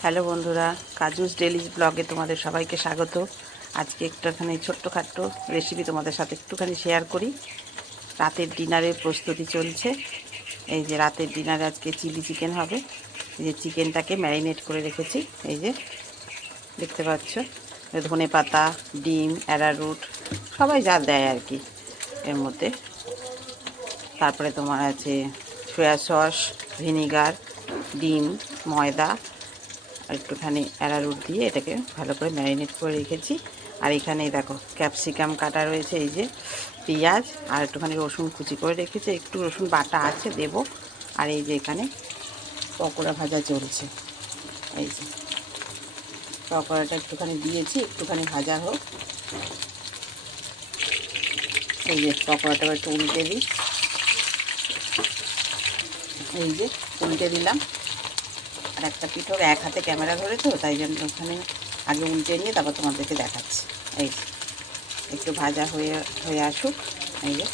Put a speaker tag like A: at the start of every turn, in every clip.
A: Hello বন্ধুরা, কাজুস ডেলিজ ব্লগে তোমাদের সবাইকে স্বাগত। আজকে একটুখানি ছোট্টখাট্ট রেসিপি তোমাদের সাথে একটুখানি শেয়ার করি। রাতের ডিনারের প্রস্তুতি চলছে। এই যে রাতের ডিনারে আজকে চিলি চিকেন হবে। এই যে চিকেনটাকে ম্যারিনেট করে রেখেছি। এই যে, দেখতে পাচ্ছ? ধনে পাতা, ডিম অ্যারারুট সবাই যা দেয় আর কি এর মধ্যে। তারপরে তোমার আছে সয়া সস ভিনিগার ডিম, ময়দা আর একটুখানি অ্যারারুট দিয়ে এটাকে ভালো করে ম্যারিনেট করে রেখেছি। আর এখানে দেখো, ক্যাপসিকাম কাটা রয়েছে, এই যে পেঁয়াজ আর একটুখানি রসুন কুচি করে রেখেছি। একটু রসুন বাটা আছে, দেব। আর এই যে এখানে পকোড়া ভাজা চলছে। এই যে পকোড়াটা একটুখানি দিয়েছি, একটুখানি ভাজা হোক। এই যে পকোড়াটা একটু উল্টে দিই। এই যে উল্টে দিলাম। আর একটা পিঠোর এক হাতে ক্যামেরা ধরে তো তাই জন্য ওখানে আগে উল্টে নিয়ে তারপর তোমাদেরকে দেখাচ্ছি। এই একটু ভাজা হয়ে হয়ে আসুক, এই যে।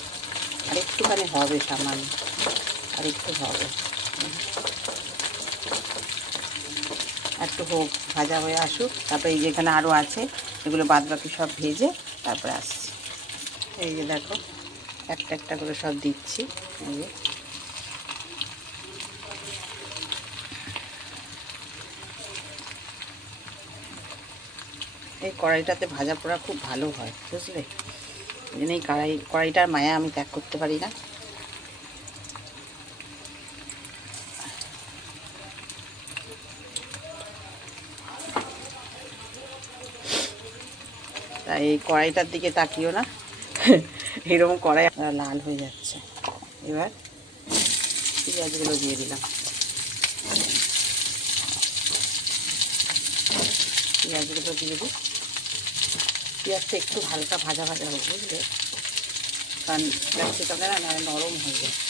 A: আর একটুখানি হবে সামান্য, আর একটু হবে। একটু হোক, ভাজা হয়ে আসুক, তারপরে এই যেখানে আরও আছে, এগুলো বাদ বাকি সব ভেজে তারপরে আসছি। এই যে দেখো, একটা একটা করে সব দিচ্ছি, এই যে। এই কড়াইটাতে ভাজা পোড়া খুব ভালো হয়, বুঝলে? এই জন্য এই কড়াই, কড়াইটার মায়া আমি ত্যাগ করতে পারি না। তাই এই কড়াইটার দিকে তাকিও না। এরকম কড়াই লাল হয়ে যাচ্ছে। এবার পেঁয়াজগুলো দিয়ে দিলাম। পেঁয়াজগুলো দিয়ে দিই পেঁয়াজটা একটু হালকা ভাজা ভাজা হোক বুঝলে? কারণ ক্যাপসিকামে না নরম হয়ে যায়।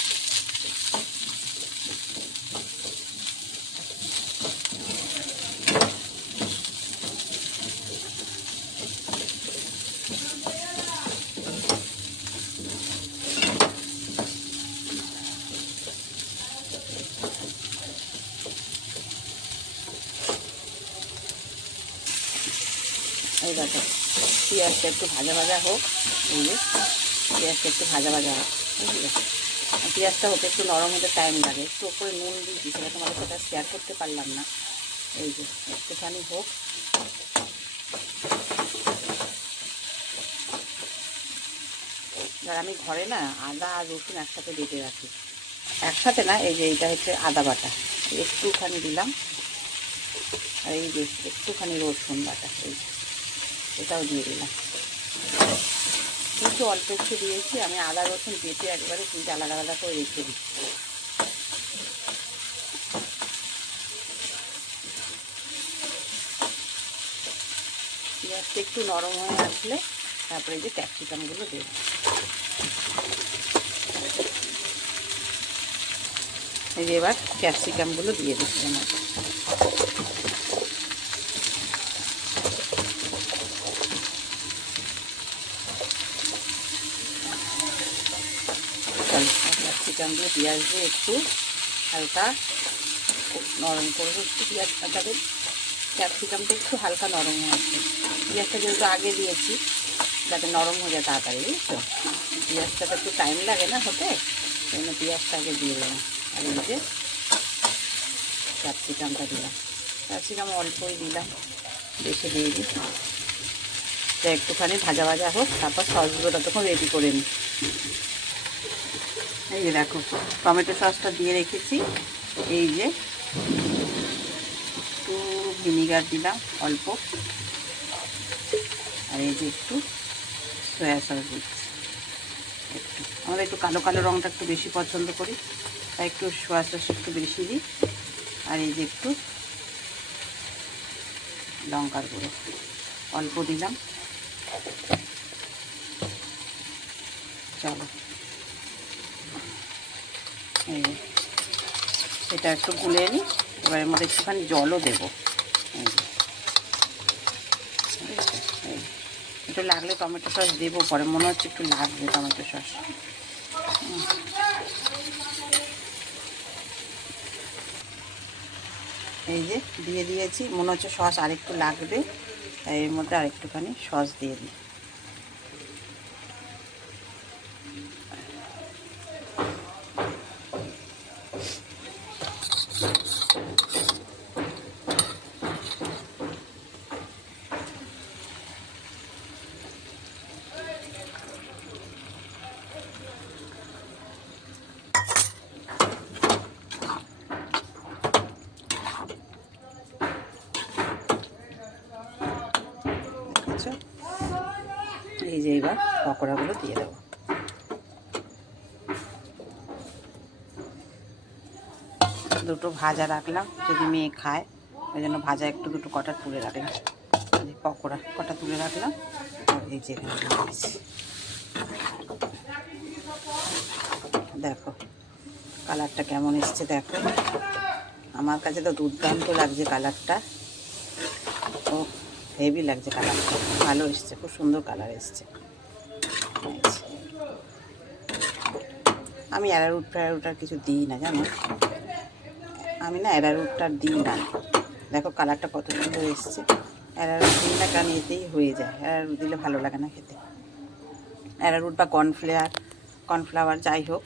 A: এই দেখো, পেঁয়াজটা একটু ভাজা ভাজা হোক, এই যে, পেঁয়াজটা একটু ভাজা ভাজা হোক বুঝলে পেঁয়াজটা হতে একটু নরম হতে টাইম লাগে, একটু ওপরে নুন দিয়েছি সেটা তোমাদের সাথে শেয়ার করতে পারলাম না। এই যে, একটুখানি হোক। আর আমি ঘরে না আদা আর রসুন একসাথে বেটে রাখি। একসাথে না, এই যে এইটা হচ্ছে আদা বাটা, একটুখানি দিলাম। আর এই যে, একটুখানি রসুন বাটা, এই যে। এটাও দিয়ে দিলাম। কিন্তু অল্প একটু দিয়েছি, আমি আদা, রসুন বেটে একবারে কিন্তু আলাদা আলাদা করে রেখে দিই পেঁয়াজটা একটু নরম হয়ে আসলে তারপরে যে ক্যাপসিকামগুলো দেব। এই যে এবার ক্যাপসিকামগুলো দিয়ে দিচ্ছি আমার ক্যাপসিকাম দিয়ে পেঁয়াজ দিয়ে একটু হালকা নরম করব একটু পেঁয়াজ কাটাবে ক্যাপসিকামটা একটু হালকা নরম হয়ে আসছে পেঁয়াজটা যেহেতু আগে দিয়েছি, যাতে নরম হয়ে যায় তাড়াতাড়ি, বুঝছ? পেঁয়াজটা তো একটু টাইম লাগে না হতে সেই জন্য পেঁয়াজটা আগে দিয়ে দিলাম। আর এই যে ক্যাপসিকামটা দিলাম। ক্যাপসিকাম অল্পই দিলাম, বেশি দিয়ে দিই একটুখানি ভাজা ভাজা হোক, তারপর সসগুলো ততক্ষণ রেডি করে নিই। এই দেখো, টমেটো সসটা দিয়ে রেখেছি। এই যে, একটু ভিনিগার দিলাম, অল্প। আর এই যে একটু সয়া সস দিচ্ছি। একটু। আমরা একটু কালো কালো রঙটা একটু বেশি পছন্দ করি, তাই একটু সয়া সস একটু বেশি দিই। আর এই যে একটু লঙ্কার গুঁড়ো। অল্প দিলাম। চলো। এটা একটু গুলে নিই এবার এর মধ্যে একটুখানি জলও দেবো। একটু লাগলে টমেটো সস দেবো, পরে মনে হচ্ছে একটু লাগবে টমেটো সস। এই যে, দিয়ে দিয়েছি, মনে হচ্ছে সস আরেকটু লাগবে, তাই এর মধ্যে আরেকটুখানি সস দিয়ে দিই দেখেছ এই যে এবার পকোড়াগুলো দিয়ে দেবো। দুটো ভাজা রাখলাম, যদি মেয়ে খায়, ওই জন্য ভাজা একটু দুটো কটা তুলে রাখলাম। পকোড়া কটা তুলে রাখলাম আর এই যে। দেখো, কালারটা কেমন এসছে দেখো। আমার কাছে তো দুর্দান্ত লাগছে কালারটা। ও হেভি লাগছে কালারটা। ভালো এসছে, খুব সুন্দর কালার এসছে। আমি অ্যারারুট ফ্যারারুট আর কিছু দিই না, জানো? আমি না অ্যারারুটটা দিই না। দেখো কালারটা কত সুন্দর এসছে। অ্যারারুট দিই না, কারণ এতেই হয়ে যায়। অ্যারারুট দিলে ভালো লাগে না খেতে। অ্যারারুট বা কর্নফ্লেয়ার কর্নফ্লাওয়ার যাই হোক,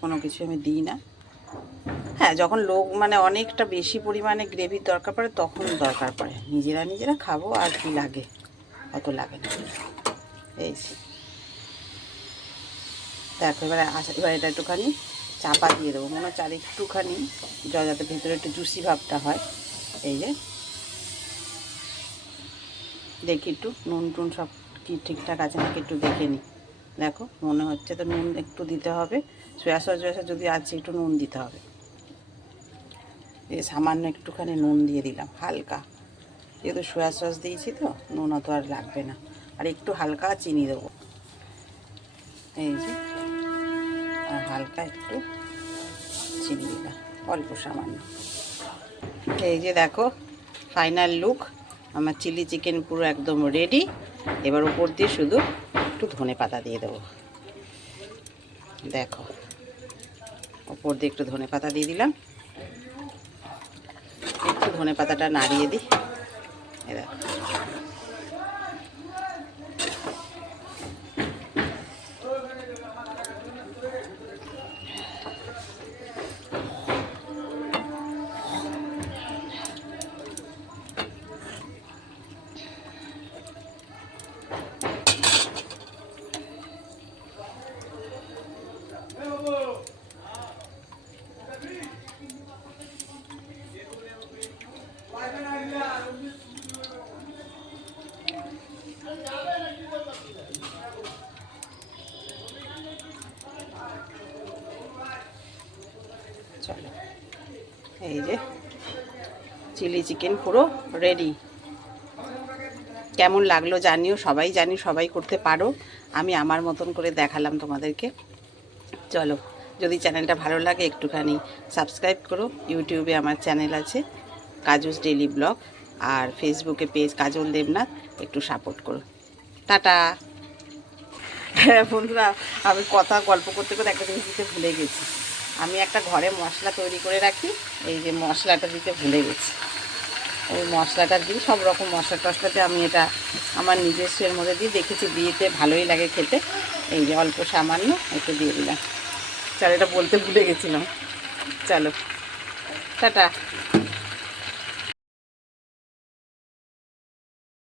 A: কোনো কিছু আমি দিই না। হ্যাঁ যখন লোক মানে অনেকটা বেশি পরিমাণে গ্রেভির দরকার পড়ে, তখন দরকার পড়ে। নিজেরা নিজেরা খাব আর কি লাগে, অত লাগে না। এই। দেখো এবারে এবার এটা একটুখানি চাপা দিয়ে দেবো। মনে হচ্ছে আর একটুখানি যাতে ভেতরে একটু জুসি ভাবটা হয়। এই যে। দেখি একটু, নুন টুন সব কি ঠিকঠাক আছে নাকি একটু দেখে নিই দেখো, মনে হচ্ছে তো নুন একটু দিতে হবে। সোয়া সস যদি আছে, একটু নুন দিতে হবে। এই সামান্য একটুখানি নুন দিয়ে দিলাম, হালকা। যেহেতু সোয়া সস দিয়েছি তো, নুন অত আর লাগবে না। আর একটু হালকা চিনি দেবো। এই যে, আর হালকা একটু চিনি দিলাম, অল্প সামান্য। এই যে দেখো ফাইনাল লুক আমার চিলি চিকেন পুরো একদম রেডি এবার উপর দিয়ে শুধু একটু ধনে পাতা দিয়ে দেবো। দেখো, উপর দিয়ে একটু ধনে পাতা দিয়ে দিলাম। একটু ধনে পাতাটা নাড়িয়ে দিই। এ দেখো। এই যে, চিলি চিকেন পুরো রেডি কেমন লাগল জানিও, সবাই জানি, সবাই করতে পারো। আমি আমার মতন করে দেখালাম তোমাদেরকে। চলো, যদি চ্যানেলটা ভালো লাগে একটুখানি সাবস্ক্রাইব করো। ইউটিউবে আমার চ্যানেল আছে, কাজুস ডেলি ব্লগ আর ফেসবুকে পেজ কাজল দেবনাথ, একটু সাপোর্ট করো। টাটা! হ্যাঁ বন্ধুরা, আমি কথা, গল্প করতে করতে একটা জিনিস দিতে ভুলে গেছি। আমি একটা ঘরে মশলা তৈরি করে রাখি, এই যে মশলাটা দিতে ভুলে গেছি। ওই মশলাটা দিই, সব রকম মশলা টশলাতে আমি এটা আমার নিজস্বের মধ্যে দিয়ে দেখেছি বিয়েতে ভালোই লাগে খেতে। এই যে অল্প সামান্য একটু দিয়ে দিলাম। চলো এটা বলতে ভুলে গেছিলাম। চলো, টাটা।